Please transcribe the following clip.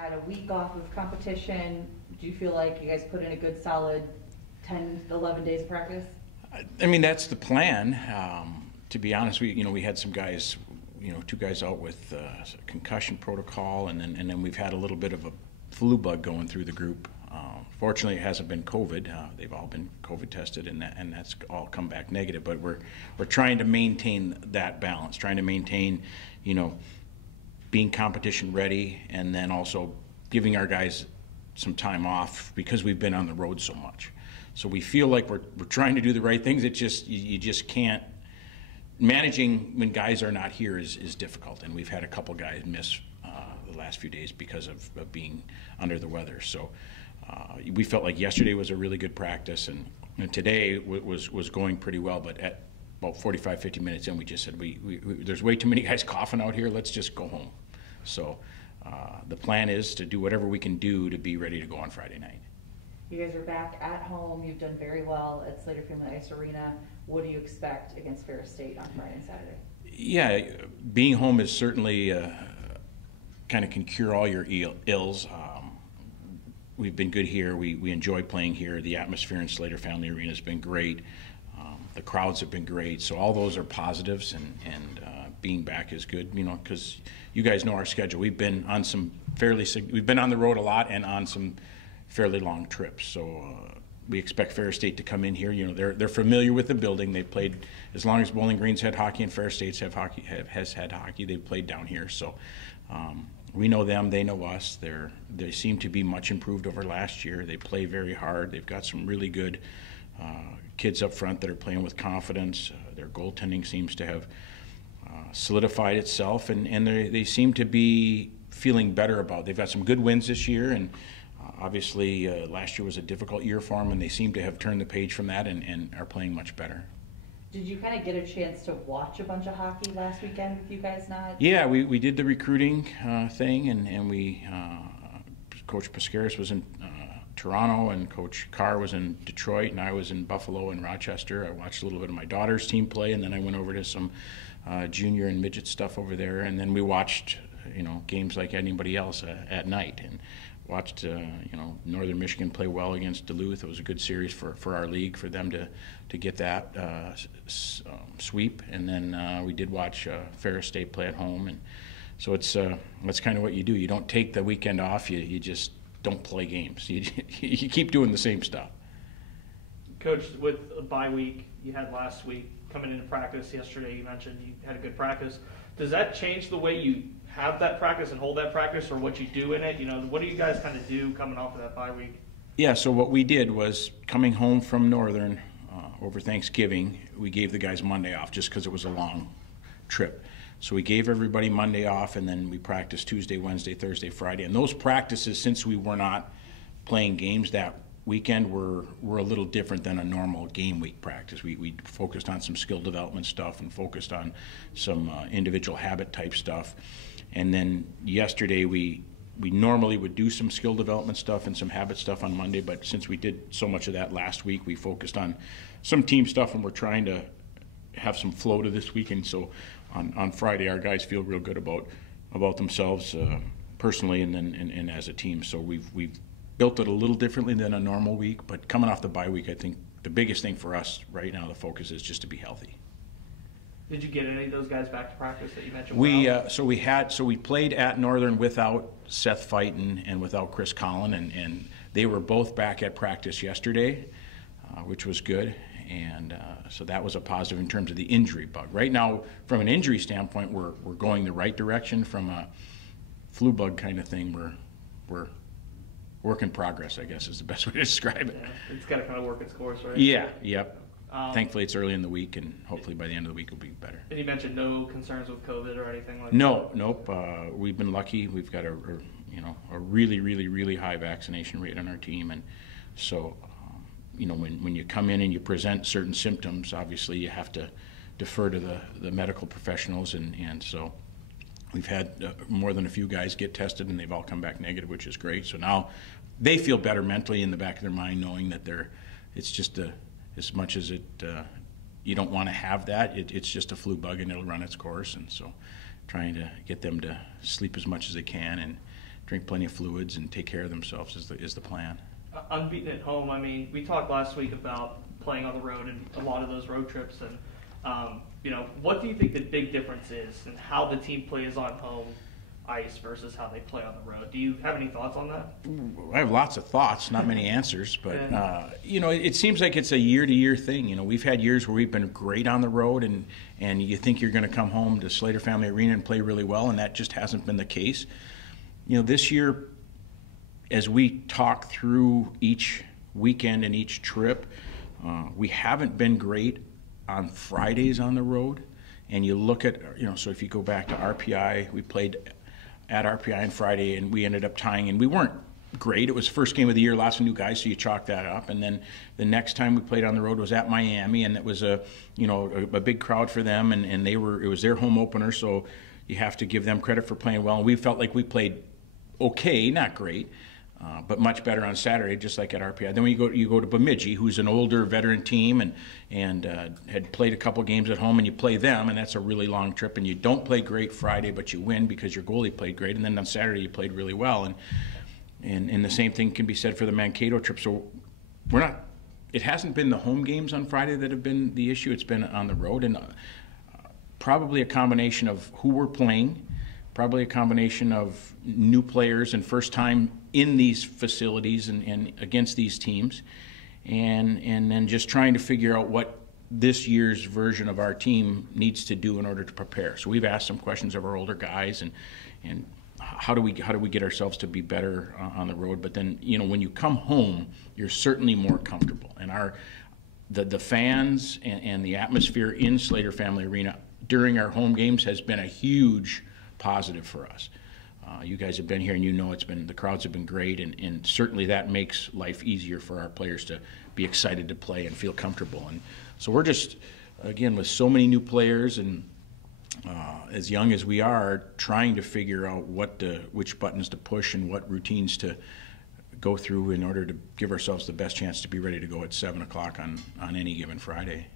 had a week off of competition. Do you feel like you guys put in a good solid 10, 11 days of practice? I mean, that's the plan. To be honest, we had some guys, 2 guys out with concussion protocol, and then we've had a little bit of a flu bug going through the group. Fortunately, it hasn't been COVID. They've all been COVID tested, and that's all come back negative. But we're trying to maintain that balance, trying to maintain, being competition ready, and then also giving our guys some time off because we've been on the road so much. So we feel like we're trying to do the right things. It just you just can't. Managing when guys are not here is difficult, and we've had a couple guys miss the last few days because of being under the weather. So we felt like yesterday was a really good practice, and today was going pretty well. But at about 45, 50 minutes in, we just said, there's way too many guys coughing out here. Let's just go home. So the plan is to do whatever we can do to be ready to go on Friday night. You guys are back at home. You've done very well at Slater Family Ice Arena. What do you expect against Ferris State on Friday and Saturday? Yeah, being home is certainly kind of can cure all your ills. We've been good here. We enjoy playing here. The atmosphere in Slater Family Arena has been great. The crowds have been great. So all those are positives, and being back is good. Because you guys know our schedule. We've been on we've been on the road a lot and on some fairly long trips. So we expect Ferris State to come in here. They're familiar with the building. They've played as long as Bowling Green's had hockey and Ferris State's has had hockey. They've played down here. So we know them. They know us. They seem to be much improved over last year. They play very hard. They've got some really good kids up front that are playing with confidence. Their goaltending seems to have solidified itself, and they seem to be feeling better about it. They've got some good wins this year, and obviously last year was a difficult year for them, and they seem to have turned the page from that and are playing much better. Did you kind of get a chance to watch a bunch of hockey last weekend with you guys not? Yeah, we did the recruiting thing, and we Coach Pascaris was in Toronto, and Coach Carr was in Detroit, and I was in Buffalo and Rochester. I watched a little bit of my daughter's team play, and then I went over to some junior and midget stuff over there, and then we watched games like anybody else at night, and watched Northern Michigan play well against Duluth. It was a good series for our league, for them to get that sweep, and then we did watch Ferris State play at home, and so that's kind of what you do. You don't take the weekend off. You just don't play games. You keep doing the same stuff. Coach, with a bye week you had last week, coming into practice yesterday, you mentioned you had a good practice. Does that change the way you have that practice and hold that practice, or what you do in it? What do you guys kind of do coming off of that bye week? Yeah, so what we did was, coming home from Northern over Thanksgiving, we gave the guys Monday off just because it was a long trip. So we gave everybody Monday off, and then we practiced Tuesday, Wednesday, Thursday, Friday. And those practices, since we were not playing games that weekend, were a little different than a normal game week practice. We focused on some skill development stuff and focused on some individual habit type stuff. And then yesterday we normally would do some skill development stuff and some habit stuff on Monday, but since we did so much of that last week, we focused on some team stuff, and we're trying to have some flow to this weekend. So on Friday, our guys feel real good about themselves personally and as a team. So we've built it a little differently than a normal week, but coming off the bye week, I think the biggest thing for us right now, the focus is just to be healthy. Did you get any of those guys back to practice that you mentioned? We played at Northern without Seth Fighton and without Chris Collin, and they were both back at practice yesterday, which was good. And so that was a positive in terms of the injury bug. Right now, from an injury standpoint, we're going the right direction. From a flu bug kind of thing, we're work in progress, I guess is the best way to describe it. Yeah, it's got to kind of work its course, right? Yeah, yep. Thankfully, it's early in the week, and hopefully by the end of the week it'll be better. And you mentioned no concerns with COVID or anything like that? Nope. We've been lucky. We've got a really, really, really high vaccination rate on our team, and so when you come in and you present certain symptoms, obviously you have to defer to the medical professionals, and so we've had more than a few guys get tested, and they've all come back negative, which is great. So now they feel better mentally in the back of their mind, knowing that it's just as much as you don't want to have that, it's just a flu bug and it'll run its course. And so trying to get them to sleep as much as they can and drink plenty of fluids and take care of themselves is the plan. Unbeaten at home. I mean, we talked last week about playing on the road and a lot of those road trips. And, what do you think the big difference is in how the team plays on home ice versus how they play on the road? Do you have any thoughts on that? I have lots of thoughts, not many answers, but it seems like it's a year-to-year thing. We've had years where we've been great on the road, and you think you're going to come home to Slater Family Arena and play really well, and that just hasn't been the case. This year, as we talk through each weekend and each trip, we haven't been great on Fridays on the road. And you look at, so if you go back to RPI, we played at RPI on Friday, and we ended up tying, and we weren't great. It was the first game of the year, lots of new guys, so you chalk that up. And then the next time we played on the road was at Miami, and it was a big crowd for them, and it was their home opener, so you have to give them credit for playing well. And we felt like we played okay, not great, but much better on Saturday, just like at RPI. Then you go to Bemidji, who's an older veteran team and had played a couple games at home, and you play them, and that's a really long trip. And you don't play great Friday, but you win because your goalie played great. And then on Saturday you played really well. And the same thing can be said for the Mankato trip. So it hasn't been the home games on Friday that have been the issue. It's been on the road, and probably a combination of who we're playing, probably a combination of new players and first time in these facilities and against these teams, and then just trying to figure out what this year's version of our team needs to do in order to prepare. So we've asked some questions of our older guys and how do we get ourselves to be better on the road. But then when you come home, you're certainly more comfortable, and the fans and the atmosphere in Slater Family Arena during our home games has been a huge positive for us. You guys have been here, and the crowds have been great, and certainly that makes life easier for our players to be excited to play and feel comfortable. And so we're just, again, with so many new players and as young as we are, trying to figure out which buttons to push and what routines to go through in order to give ourselves the best chance to be ready to go at 7 o'clock on any given Friday.